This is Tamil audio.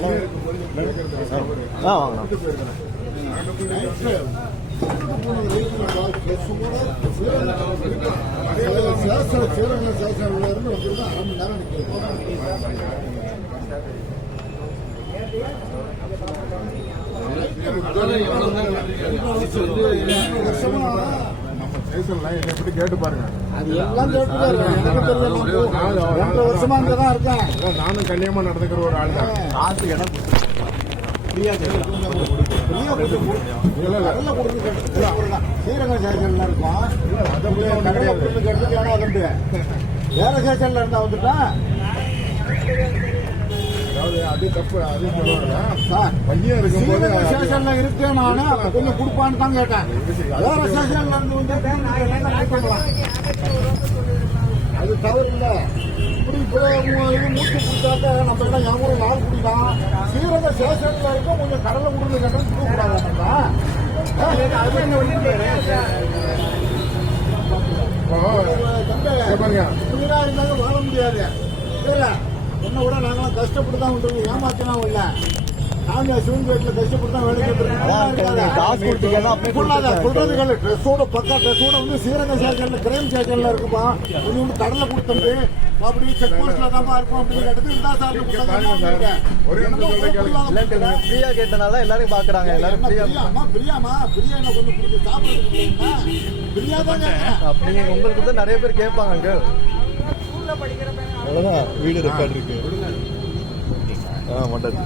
வாங்கண்ணா. கேட்டு பாருங்க. நானும் கல்யாணமா நடந்துக்கிற ஒரு ஆள் தான். வேற ஸ்டேஷன்ல இருந்தா வந்துட்டா அது தப்பு. அது பையன் இருக்கும்போது ஸ்டேஷன்ல இருக்கேன் நானு கொஞ்சம் கொடுப்பான்னு தான் கேட்டேன். வேற ஸ்டேஷன்ல இருந்து வந்து அது தவறு இல்ல. இப்படி மூச்சு கொடுத்தாக்க நம்ம எல்லாம் யாரும் நாள் குடிக்கலாம். ஸ்ரீரங்க ஸ்டேஷன்ல இருக்க கொஞ்சம் கடலை கொடுத்து கேட்டோம் கொடுக்கூடாது. இருந்தாலும் வாழ முடியாது. என்ன விட நாங்களாம் கஷ்டப்பட்டு தான் விட்டுருக்கோம். ஏமாத்தினா இல்ல. நாங்க சிவன்பேட்டில் கஷ்டப்பட்டு தான் வேலை சொல்றது. ட்ரெஸ்ஸோட பக்கா ட்ரெஸ்ஸோட வந்து ஸ்ரீரங்க ஸ்டேஷன்ல கிரைம் ஸ்டேஷன்ல இருக்குப்பா. கொஞ்சம் கடலை கொடுத்துட்டு அப்படி செக் போஸ்ட்ல தான் இருக்கும் அப்படின்னு கேட்டது இருந்தா சார் ஃப்ரீயா கேட்டனால எல்லாரும் பாக்குறாங்க. எல்லாரும் பிரியாமா என்ன கொஞ்சம் பிடிச்சி சாப்பிடுறது பிரியா தான். அப்படி உங்களுக்கு தான் நிறைய பேர் கேட்பாங்க. அவ்வளவுதான் வீடியோ ரெக்கார்ட் இருக்கு. மாட்டாது.